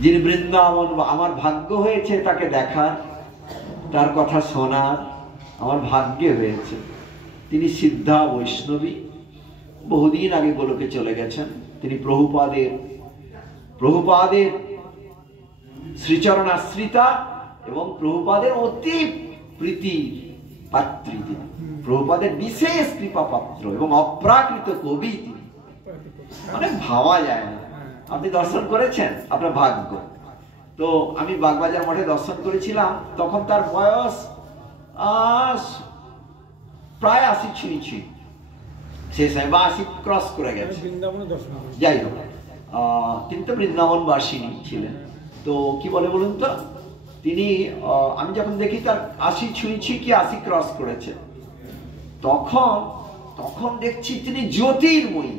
যিনি বৃন্দাবন, আমার ভাগ্য হয়েছে তাকে দেখার, তার কথা শোনার আমার ভাগ্যে হয়েছে। তিনি সিদ্ধা বৈষ্ণবী, বহুদিন আগে গোলকে চলে গেছেন। তিনি প্রভুপাদের শ্রীচরণ আশ্রিতা এবং প্রভুপাদের অতি প্রীতির পাত্রী। তিনি প্রভুপাদের বিশেষ কৃপা পাত্র এবং অপ্রাকৃত কবি। তিনি মানে ভাবা যায় না। আপনি দর্শন করেছেন, আপনার ভাগ্য। তো আমি বাগবাজার মঠে দর্শন করেছিলাম, তখন তার বয়স প্রায় 80 ছুঁইছি, শেষ হয় বা 80 ক্রস করে গেছে। যাই হোক, তিনি তো বৃন্দাবন বাসিনী ছিলেন। তো কি বলে বলুন তো, তিনি আমি যখন দেখি তার 80 ছুঁইছি কি 80 ক্রস করেছে, তখন দেখছি তিনি জ্যোতির্ময়ী।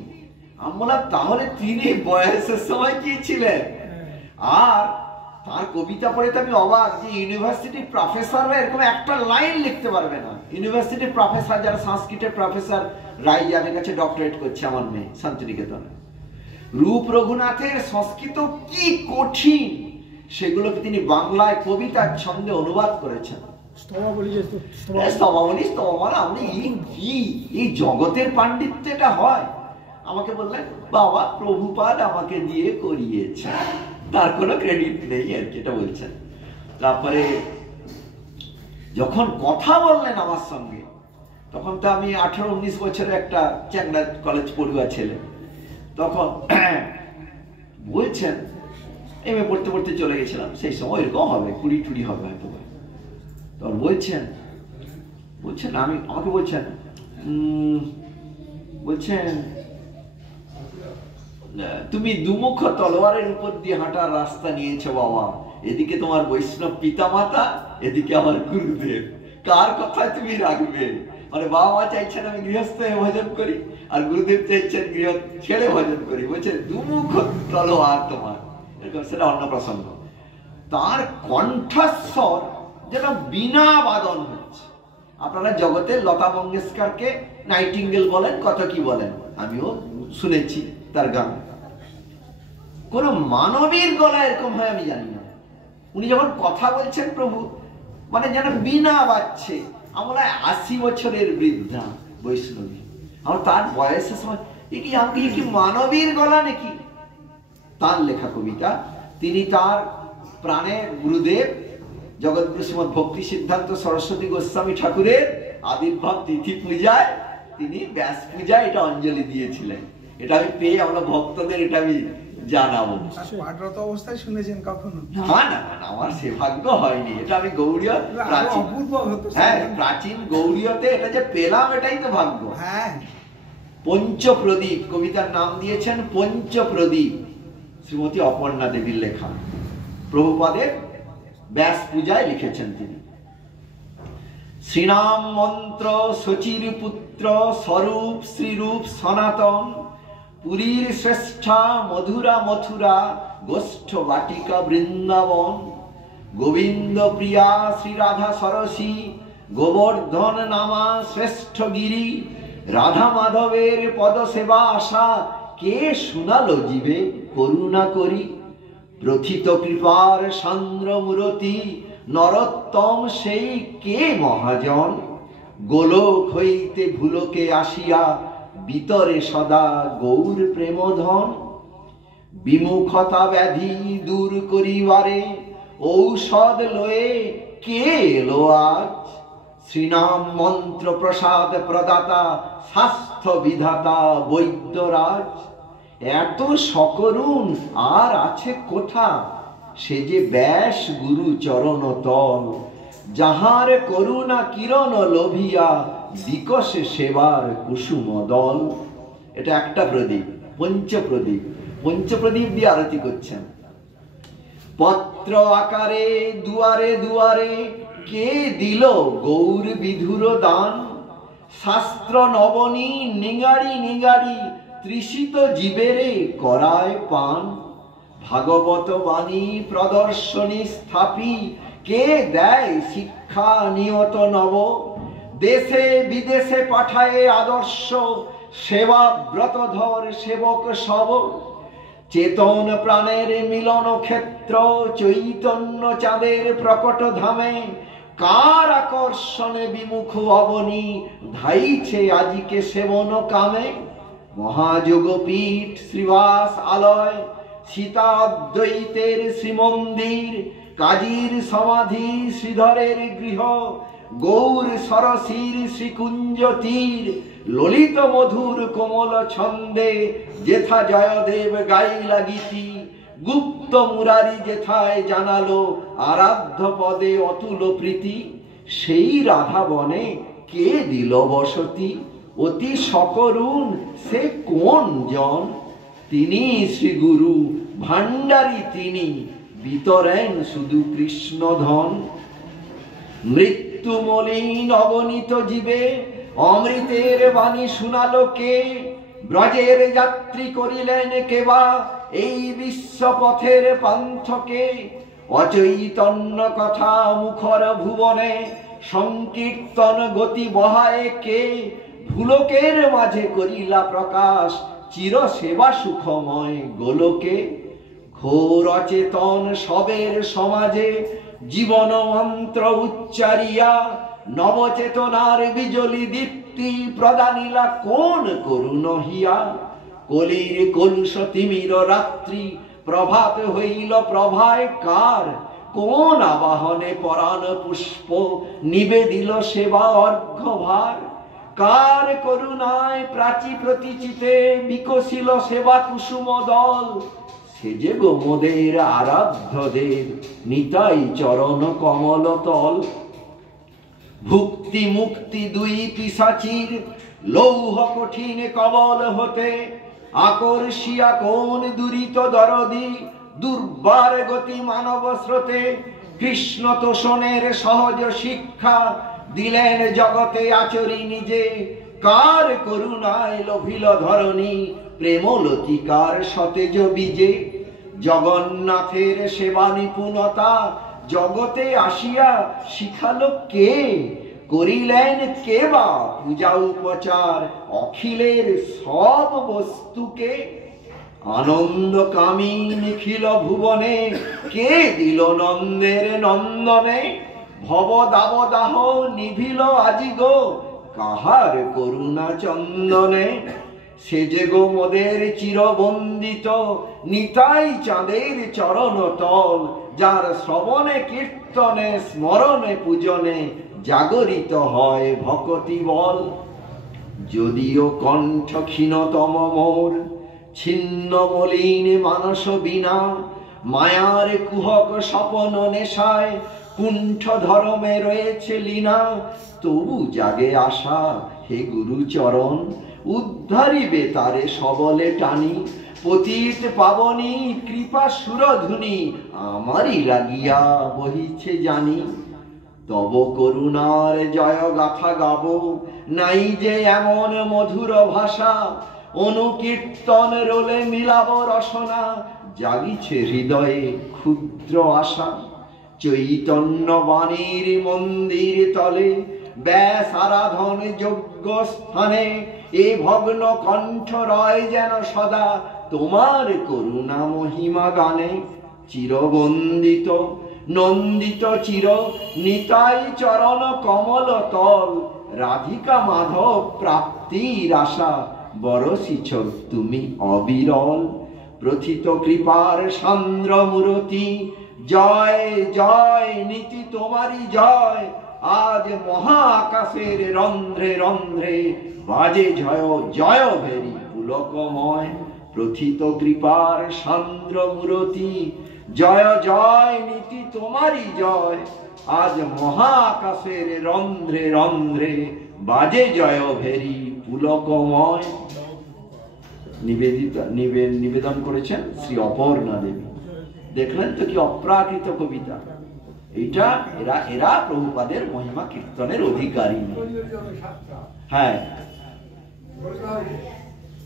আমি বললাম তাহলে তিনি বয়সের সময় কি ছিলেন? আর তার কবিতা পড়ে তো আমি অবাক যে ইউনিভার্সিটির প্রফেসররা এরকম একটা লাইন লিখতে পারবে না। ইউনিভার্সিটির প্রফেসর যারা, সংস্কৃতের প্রফেসর রায়, যাদের কাছে ডক্টরেট করছে আমার মেয়ে শান্তিনিকেতনে, রূপ রঘুনাথের সংস্কৃত কি কঠিন, সেগুলোকে তিনি বাংলায় কবিতার ছন্দে অনুবাদ করেছেন। এই জগতের পাণ্ডিত্য এটা হয়। আমাকে বললেন বাবা প্রভুপাদ আমাকে দিয়ে করিয়েছে, তার কোনো ক্রেডিট নেই আর কি, এটা বলছেন। তারপরে যখন কথা বললেন আমার সঙ্গে, তখন তো আমি 18-19 বছরের একটা চ্যাংড়া কলেজ পড়ুয়া ছেলে। তখন বলছেন, এমএ পড়তে পড়তে চলে গেছিলাম, সেই সময় এরকম হবে 20 হবে হয়তো। তখন বলছেন আমাকে বলছেন তুমি দুমুখ তলোয়ারের উপর দিয়ে হাঁটার রাস্তা নিয়েছো বাবা। এদিকে তোমার বৈষ্ণব পিতা মাতা, এদিকে আমার গুরুদেব, কার কথা তুমি রাখবে? মানে বাবা মা চাইছেন আমি গৃহস্থ হয়ে ভজন করি, আর গুরুদেব চাইছেন গৃহ ছেড়ে ভজন করি। বলছে দুমুখ তলোয়ার তোমার, এরকম। সেটা অন্য প্রসঙ্গ। তার কণ্ঠস্বর যেন বীণা বাদন হচ্ছে। আপনারা জগতের লতা মঙ্গেশকরকে নাইটিঙ্গেল বলেন, কত কি বলেন, আমিও শুনেছি তার গান। কোন মানবীর গলা এরকম হয় আমি জানি না। উনি যখন কথা বলছেন প্রভু, মানে যেন বীণা বাজছে। আমরা 80 বছরের বৃদ্ধা বৈষ্ণবী, আমার তার বয়সের সময় এ কি মানবীর গলা নাকি? তার লেখা কবিতা। তিনি তার প্রাণের গুরুদেব জগৎগুরু শ্রীমৎ ভক্তি সিদ্ধান্ত সরস্বতী গোস্বামী ঠাকুরের আবির্ভাব তিথি পূজায় তিনি ব্যাস পূজায় এটা অঞ্জলি দিয়েছিলেন। এটা আমি পেয়ে আমরা ভক্তদের এটা আমি জানাবো। পাঠরত অবস্থায় শুনেছেন কখনো? না না না, আমার সে ভাগ্য হয়নি। এটা আমি গৌড়ীয় প্রাচীন, হ্যাঁ প্রাচীন গৌড়ীয়তে এটা যে পেলাম এটাই তো ভাগ্য। হ্যাঁ, পঞ্চপ্রদীপ কবিতার নাম দিয়েছেন পঞ্চপ্রদীপ, শ্রীমতী অপর্ণা দেবীর লেখা। প্রভুপাদের ব্যাস পূজায় লিখেছেন তিনি। শ্রীনাম মন্ত্র সচির পুত্র স্বরূপ শ্রীরূপ সনাতন, পুরীর শ্রেষ্ঠা মধুরা মথুরা গোষ্ঠ বাটিকা বৃন্দাবন, গোবিন্দ প্রিয়া শ্রী রাধা সরসী গোবর্ধন নামা শ্রেষ্ঠ গিরি, রাধা মাধবের পদ সেবা আশা কে শুনালো জীবে করুণা করি, প্রথিত কৃপার সান্দ্র মূরতি নরোত্তম সেই কে মহাজন, গোলক হইতে ভুলোকে আসিয়া বিতরে সদা গৌর প্রেমধন, বিমুখতা ব্যাধি দূর করিবারে ঔষধ লয়ে কে এলো আজ, শ্রীনাম মন্ত্র প্রসাদ প্রদাতা স্বাস্থ্য বিধাতা বৈদ্যরাজ, এত সকরুণ আর আছে কোথা সে যে ব্যাস গুরু চরণ তল, যাহার করুণা কিরণ লোভিয়া বিকশে সেবার কুসুম দল। এটা একটা প্রদীপ, পঞ্চপ্রদীপ। পঞ্চপ্রদীপ দিয়ে আরতি করছেন। পত্র আকারে দুয়ারে দুয়ারে কে দিল গৌর বিধুর দান, শাস্ত্র নবনী নিগাড়ি নিগাড়ি তৃষিত জীবেরে করায় পান, ভাগবত বাণী প্রদর্শনী স্থাপী কে দেয় শিক্ষা নিয়ত নব, দেশে বিদেশে পাঠায় আদর্শ সেবা ব্রতধর সেবক সব, চেতন প্রাণের মিলন ক্ষেত্র চৈতন্য চাঁদের প্রকট ধামে, কার আকর্ষণে বিমুখ অবনী ধাইছে আজিকে সেবন কামে, মহাযোগপীঠ শ্রীবাস আলয় সীতা অদ্বৈতের শ্রীমন্দির, কাজীর সমাধি শ্রীধরের গৃহ, গৌর সরসীর শ্রীকুঞ্জ তীর, ললিত মধুর কোমল ছন্দে যেথা জয়দেব গাইলা গীতি, গুপ্ত মুরারি যেথায় জানালো আরাধ্য পদে অতুল প্রীতি, সেই রাধা বনে কে দিল বসতি, অতি সকরুণ সে কোন জন, তিনি শ্রী গুরু ভান্ডারী তিনি বিতরেন শুধু কৃষ্ণ ধন, মৃত্যু মলিন অগণিত জীবে অমৃতের বাণী শুনালো কে, ব্রজের যাত্রী করিলেন কেবা এই বিশ্বপথের পান্থকে, অচৈতন্য কথা মুখর ভুবনে সংকীর্তন গতি বহায় কে, ভুলকের মাঝে করিলা প্রকাশ চির সেবা সুখময় গোলকে, ঘোর অচেতন সবের সমাজে জীবন মন্ত্র উচ্চারিয়া, নবচেতনার বিজলি দীপ্তি প্রদানিলা কোন করুণ হিয়া, কলির কলুষ তিমির রাত্রি প্রভাত হইল প্রভায় কার, কোন আবাহনে পরাণ পুষ্প নিবেদিল সেবা অর্ঘ্যভার, কার করুণায় প্রাচী প্রতিচিতে বিকশিল সেবা কুসুম দল, সে যে গোমদের আরাধ্যদের নিতাই চরণ কমল তল, ভুক্তি মুক্তি দুই পিশাচির লৌহ কঠিন কবল হতে, আকর্ষিয়া কোন দুরিত দরদি দুর্বার গতি মানব স্রোতে, কৃষ্ণ তোষণের সহজ শিক্ষা দিলেন জগতে আচরি নিজে, কার করুণায় লোভিল ধরণী প্রেমলতিকার সতেজ বীজে, জগন্নাথের সেবা নিপুণতা জগতে আসিয়া শিখালো কে, করিলেন কেবা পূজা উপচার অখিলের সব বস্তুকে, আনন্দকামী নিখিল ভুবনে কে দিল নন্দের নন্দনে, ভব দাবদাহ নিভিল আজি গো কাহার করুণা চন্দনে, সে যে গো মোদের চিরবন্দিত নিতাই চাঁদের চরণ তল, যার শ্রবণে কীর্তনে স্মরণে পূজনে জাগরিত হয় ভকতি বল। যদিও কণ্ঠ ক্ষীণতম মোর ছিন্ন মলিন মানস বিনা, মায়ার কুহক স্বপন নেশায় কুণ্ঠ ধর্মে রয়েছে লীনা, তবু জাগে আশা হে গুরুচরণ, উদ্ধারিবে তারে সবলে টানি। পতিত পাবনী কৃপা সুরধুনি আমারই লাগিয়া বহিছে জানি। তব করুণার জয় গাথা গাব, নাই যে এমন মধুর ভাষা, অনুকীর্তন রোলে মিলাব রসনা, জাগিছে হৃদয়ে ক্ষুদ্র আশা। চৈতন্য বাণীর মন্দির তলে ব্যাস আরাধন যোগ্য স্থানে, এ ভগ্ন কণ্ঠ রয় যেন সদা তোমার করুণা মহিমা গানে। চিরবন্দিত নন্দিত চির নিতাই চরণ কমল তল, রাধিকা মাধব প্রাপ্তির আশা বরসিছ তুমি অবিরল। প্রথিত কৃপার সান্দ্র মূরতি, জয় জয় নীতি তোমারই জয়। আজ মহা আকাশের রন্ধ্রে রন্ধ্রে বাজে জয় জয় ভেরি পুলকময়। প্রথিত কৃপার সান্দ্র মূরতি, জয় জয় নীতি তোমারই জয়। আজ মহা আকাশের রন্ধ্রে রন্ধ্রে বাজে জয় ভেরি পুলকময়। নিবেদন করেছেন শ্রী অপর্ণা দেবী। দেখলেন তো কি অপ্রাকৃত কবিতা। এইটা এরা প্রভুপাদের মহিমা কীর্তনের অধিকারী। হ্যাঁ,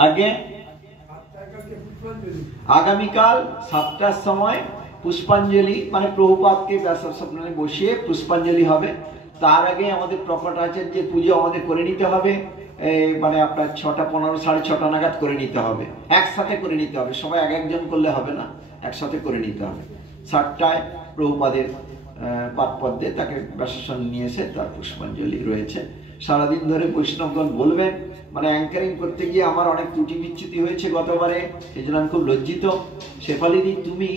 আগে আগামীকাল 7টার সময় পুষ্পাঞ্জলি, মানে প্রভুপাদকে ব্যাসস্বপ্নে বসিয়ে পুষ্পাঞ্জলি হবে। তার আগে আমাদের প্রকট আচার্যের পুজো আমাদের করে নিতে হবে। মানে আপনার 6টা 15 সাড়ে 6টা নাগাদ করে নিতে হবে, একসাথে করে নিতে হবে। সবাই এক একজন করলে হবে না, একসাথে করে নিতে হবে। 7টায় প্রভুপাদের পাদপদ্মে তাকে ব্যাসসন নিয়ে এসে তার পুষ্পাঞ্জলি রয়েছে। সারাদিন ধরে বৈষ্ণবগণ বলবেন। মানে অ্যাঙ্কারিং করতে গিয়ে আমার অনেক ত্রুটি বিচ্যুতি হয়েছে গতবারে, এই জন্য আমি খুব লজ্জিত। শেফালিদি, তুমি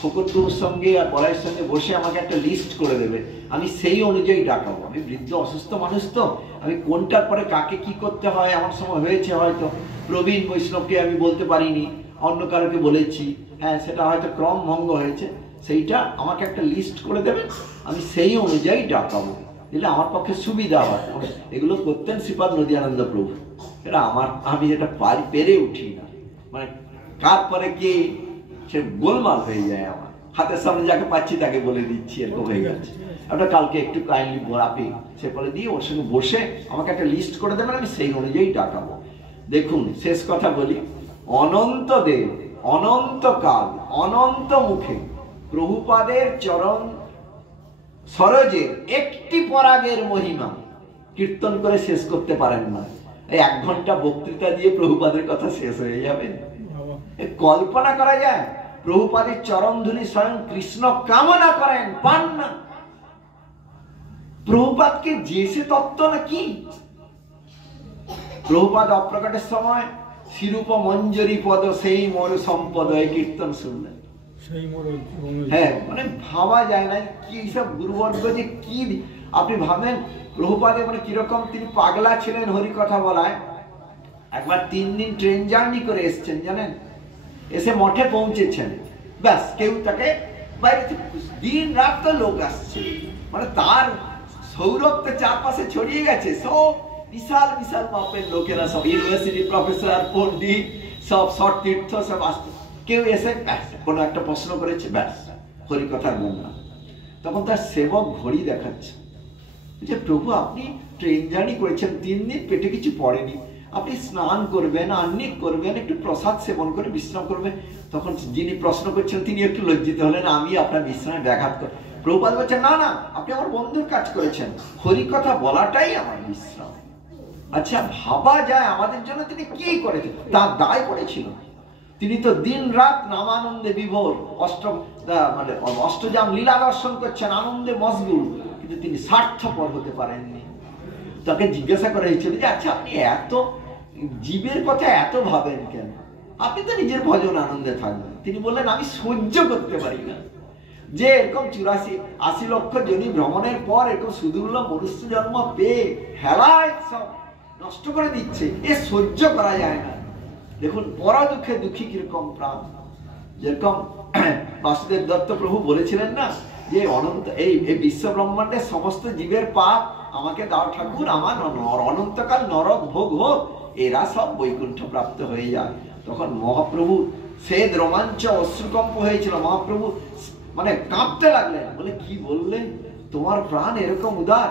ফকরদুর সঙ্গে আর বলাইয়ের সঙ্গে বসে আমাকে একটা লিস্ট করে দেবে, আমি সেই অনুযায়ী ডাকাবো। আমি বৃদ্ধ অসুস্থ মানুষ, তো আমি কোনটার পরে কাকে কি করতে হয় আমার সময় হয়েছে। হয়তো প্রবীণ বৈষ্ণবকে আমি বলতে পারিনি, অন্য কারোকে বলেছি, হ্যাঁ সেটা হয়তো ক্রম ভঙ্গ হয়েছে। সেইটা আমাকে একটা লিস্ট করে দেবেন, আমি সেই অনুযায়ী ডাকাবো, দিলে আমার পক্ষে সুবিধা হয়। এগুলো করতেন শ্রীপাদ নদীয়ানন্দ প্রভু। এটা আমি এটা পেরে উঠি না, মানে কার পরে কে সে গোলমাল হয়ে যায়। আমার হাতের সামনে যাকে পাচ্ছি তাকে বলে দিচ্ছি, এরকম হয়ে গেছে। আপনার কালকে একটু কাইন্ডলি আপনি সে বলে দিয়ে ওর সঙ্গে বসে আমাকে একটা লিস্ট করে দেবেন, আমি সেই অনুযায়ী ডাকাবো। দেখুন, শেষ কথা বলি, অনন্ত দেব অনন্তকাল অনন্ত মুখে প্রভুপাদের চরণ সরোজের একটি পরাগের মহিমা কীর্তন করে শেষ করতে পারেন না। এই 1 ঘন্টা বক্তৃতা দিয়ে প্রভুপাদের কথা শেষ হয়ে যাবে? কল্পনা করা যায়? প্রভুপাদের চরণ ধুলি স্বয়ং কৃষ্ণ কামনা করেন, পান না। প্রভুপাদকে যে সে তত্ত্ব নাকি? প্রভুপাদ অপ্রকটের সময় শিরূপ মঞ্জরি পদ সেই মোর সম্পদ, এই কীর্তন শুনলেন। হ্যাঁ, মানে ভাবা যায় না কি সব গুরুবর্গ যে কি। আপনি ভাবেন প্রভুপাদে মানে কিরকম তিনি পাগলা ছিলেন হরিকথা বলায়। একবার 3 দিন ট্রেন জার্নি করে এসছেন জানেন, এসে মঠে পৌঁছেছেন, ব্যাস কেউ তাকে বাইরে দিন রাত তো লোক আসছে, মানে তার সৌরভ তো চারপাশে ছড়িয়ে গেছে। সব বিশাল বিশাল মাপের লোকেরা, সব ইউনিভার্সিটি প্রফেসর, পণ্ডিত, সব শর্ট তীর্থ সব আসছে। কেউ এসে ব্যাস কোনো একটা প্রশ্ন করেছে, ব্যাস হরিকথার বন্যা। তখন তার সেবক ঘড়ি দেখাচ্ছে যে প্রভু আপনি ট্রেন জার্নি করেছেন, 3 দিন পেটে কিছু পড়েনি, আপনি স্নান করবেন, আহ্নিক করবেন, একটু প্রসাদ সেবন করে বিশ্রাম করবেন। তখন যিনি প্রশ্ন করছেন তিনি একটু লজ্জিত হলেন, আমি আপনার বিশ্রামে ব্যাঘাত করি। প্রভুপাদ বলছেন, না না, আপনি আমার বন্ধুর কাজ করেছেন, হরিকথা বলাটাই আমার বিশ্রাম। আচ্ছা, ভাবা যায় আমাদের জন্য তিনি কি করেছেন, তার দায় পড়েছিল। তিনি তো দিন রাত নামানন্দে বিভোর, অষ্টজাম লীলা দর্শন করছেন, আনন্দে মশগুল, কিন্তু তিনি স্বার্থপর হতে পারেননি। তাকে জিজ্ঞাসা করা হয়েছিল যে আচ্ছা আপনি এত জীবের কথা এত ভাবেন কেন? আপনি তো নিজের ভজন আনন্দে থাকবেন। তিনি বললেন আমি সহ্য করতে পারি না যে এরকম 84-80 লক্ষ জনি ভ্রমণের পর এরকম সুদূর্লভ মনুষ্য জন্ম পেয়ে হেলায় সব নষ্ট করে দিচ্ছে, এ সহ্য করা যায় না। দেখুন পরা দুঃখে দুঃখী কিরকম প্রাণ। যেরকম বাসুদেব দত্ত প্রভু বলেছিলেন না যে অনন্ত এই বিশ্ব ব্রহ্মাণ্ডের সমস্ত জীবের পাপ আমাকে দাও ঠাকুর, আমার অনন্তকাল নরক ভোগ হোক, এরা সব বৈকুণ্ঠ প্রাপ্ত হয়ে যায়। তখন মহাপ্রভু সেদ রোমাঞ্চ অশ্রুকম্প হয়েছিল, মহাপ্রভু মানে কাঁপতে লাগলেন, বলে কি বললেন, তোমার প্রাণ এরকম উদার,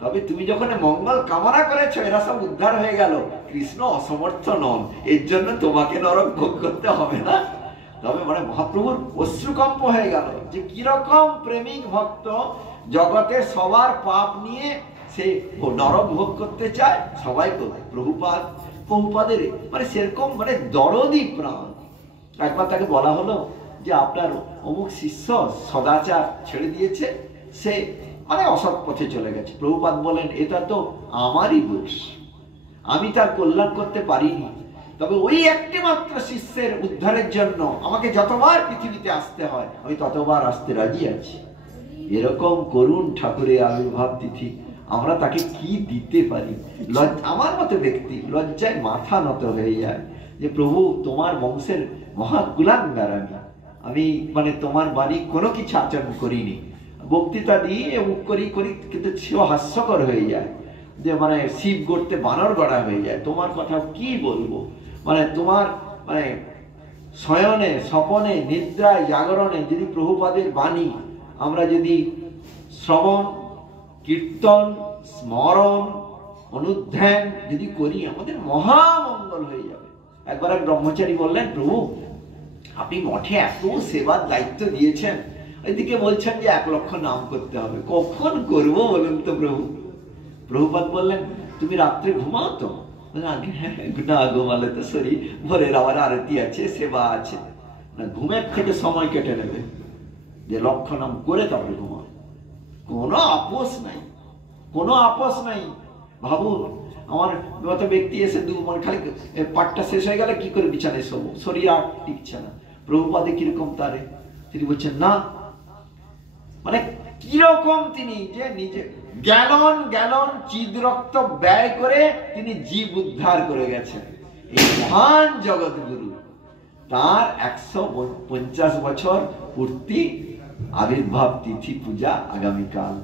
তবে তুমি যখন মঙ্গল কামনা করেছো এরা সব উদ্ধার হয়ে গেল, কৃষ্ণ অসমর্থ নন, এর জন্য তোমাকে নরক ভোগ করতে হবে না। তবে মানে মহাপ্রভুর অশ্রুকম্প হয়ে গেল যে কিরকম প্রেমিক ভক্ত জগতের সবার পাপ নিয়ে সে নরক ভোগ করতে চায়, সবাই প্রভুপাদের মানে সেরকম মানে দরদি প্রাণ। একবার তাকে বলা হলো যে আপনার অমুক শিষ্য সদাচার ছেড়ে দিয়েছে, সে মানে অসৎ পথে চলে গেছে। প্রভুপাদ বলেন এটা তো আমারই দোষ, আমি তার কল্যাণ করতে পারিনি, তবে ওই একটি মাত্র শিষ্যের উদ্ধারের জন্য আমাকে যতবার পৃথিবীতে আসতে হয় আমি ততবার আসতে রাজি আছি। এরকম করুন ঠাকুরের আবির্ভাব তিথি, আমরা তাকে কি দিতে পারি? আমার মতো ব্যক্তি লজ্জায় মাথা নত হয়ে যায় যে প্রভু তোমার বংশের মহাকুলাঙ্গার আমি মানে তোমার বাণী কোনো কিছু আচরণ করিনি, বক্তৃতা দিয়ে মুখ করি কিন্তু সেও হাস্যকর হয়ে যায়, যে মানে শিব গড়তে বানর গড়া হয়ে যায়। তোমার কথা কি বলবো, মানে তোমার মানে শয়নে স্বপনে নিদ্রায় জাগরণে যদি প্রভুপাদের বাণী আমরা যদি শ্রবণ কীর্তন স্মরণ অনুধ্যান যদি করি আমাদের মহামঙ্গল হয়ে যাবে। একবার এক ব্রহ্মচারী বললেন, প্রভু আপনি মঠে এত সেবার দায়িত্ব দিয়েছেন, এদিকে বলছেন যে 1 লক্ষ নাম করতে হবে, কখন করবো বলুন তো প্রভু? প্রভুপাদ বললেন তুমি রাত্রে ঘুমাও তো? না ঘুমালে তো শরীর ভোরের আবার আরতি আছে, সেবা আছে, না ঘুমের থেকে সময় কেটে নেবে, যে লক্ষ নাম করে তারপরে ঘুমাও। কোনো আপোষ নাই, কোনো আপোষ নাই। ভাবুন আমার মতো ব্যক্তি এসে মানে খালি পাঠটা শেষ হয়ে গেলে কি করে বিছানায় শোবো, শরীর আর টিকছে না। প্রভুপাদে কিরকম তারে, তিনি বলছেন না মানে কিরকম তিনি যে নিজে গ্যালন গ্যালন চিদরক্ত ব্যয় করে তিনি জীব উদ্ধার করে গেছেন। এই মহান জগৎগুরু তার 150 বছর পূর্তি আবির্ভাব তিথি পূজা আগামীকাল,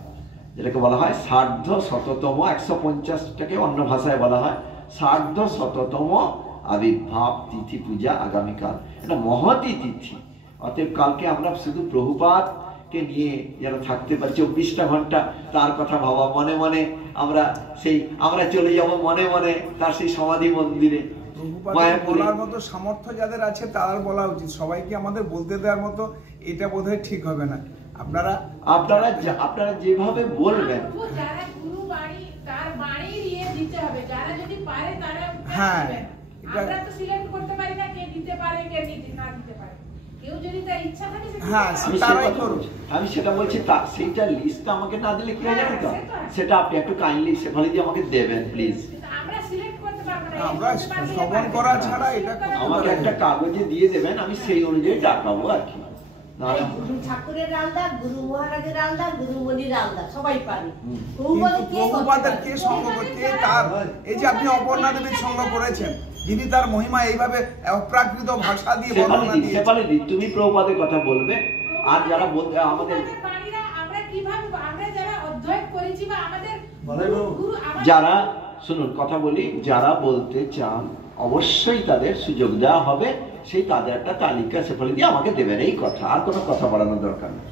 যেটাকে বলা হয় সার্ধ শততম, 150টাকে অন্য ভাষায় বলা হয় সার্ধ শততম আবির্ভাব তিথি পূজা আগামীকাল। এটা মহতী তিথি। অতএব কালকে আমরা শুধু প্রভুপাদ কে নিয়ে যারা থাকতে পারি 24টা ঘন্টা তার কথা ভাবা, মনে মনে আমরা চলে যাব মনে মনে তার সেই সমাধি মন্দিরে। বলার মতো সামর্থ্য যাদের আছে তার বলা উচিত, সবাইকে আমাদের বলতে দেওয়ার মতো এটা বোধহয় ঠিক হবে না। আপনারা যেভাবে বলবেন, যারা গুরু বাণী তার বাণী দিয়ে দিতে হবে, যারা যদি পারে তারা হ্যাঁ, আমরা তো সিলেক্ট করতে পারি না কে দিতে পারে কে না দিতে পারে, কেউ যদি তার ইচ্ছা থাকে হ্যাঁ আমি সেটা বলছি, সেইটা লিস্টটা আমাকে না দিলে কি হয়ে যাবে, তো সেটা আপনি একটু কাইন্ডলি সেভাবে দিয়ে আমাকে দেবেন প্লিজ। আমরা সিলেক্ট করতে পারবো না, আমরা শ্রবণ করা ছাড়া এটা আমাকে একটা কাগজে দিয়ে দেবেন, আমি সেই অনুযায়ী ডাকাবো আর কি। গুরু ঠাকুরের আলাদা, গুরু মহারাজের আলাদা, গুরু মনির আলাদা, সবাই পারে। প্রভুপাদের কে সঙ্গ করতে, তার এই যে আপনি অপর্ণা দেবীর সঙ্গ করেছেন, যিনি তার মহিমা এইভাবে অপ্রাকৃত ভাষা দিয়ে বর্ণনা দিয়েছেন। তুমি প্রভুপাদের কথা বলবে, আর যারা বলতে আমাদের আমরা কিভাবে আমরা যারা অধ্যয়ন করেছি বা আমাদের যারা শুনুন কথা বলি, যারা বলতে চান অবশ্যই তাদের সুযোগ দেওয়া হবে, সেই তাদের একটা তালিকা সেফলে দিয়ে আমাকে দেবেন, এই কথা, আর কোনো কথা বাড়ানোর দরকার নেই।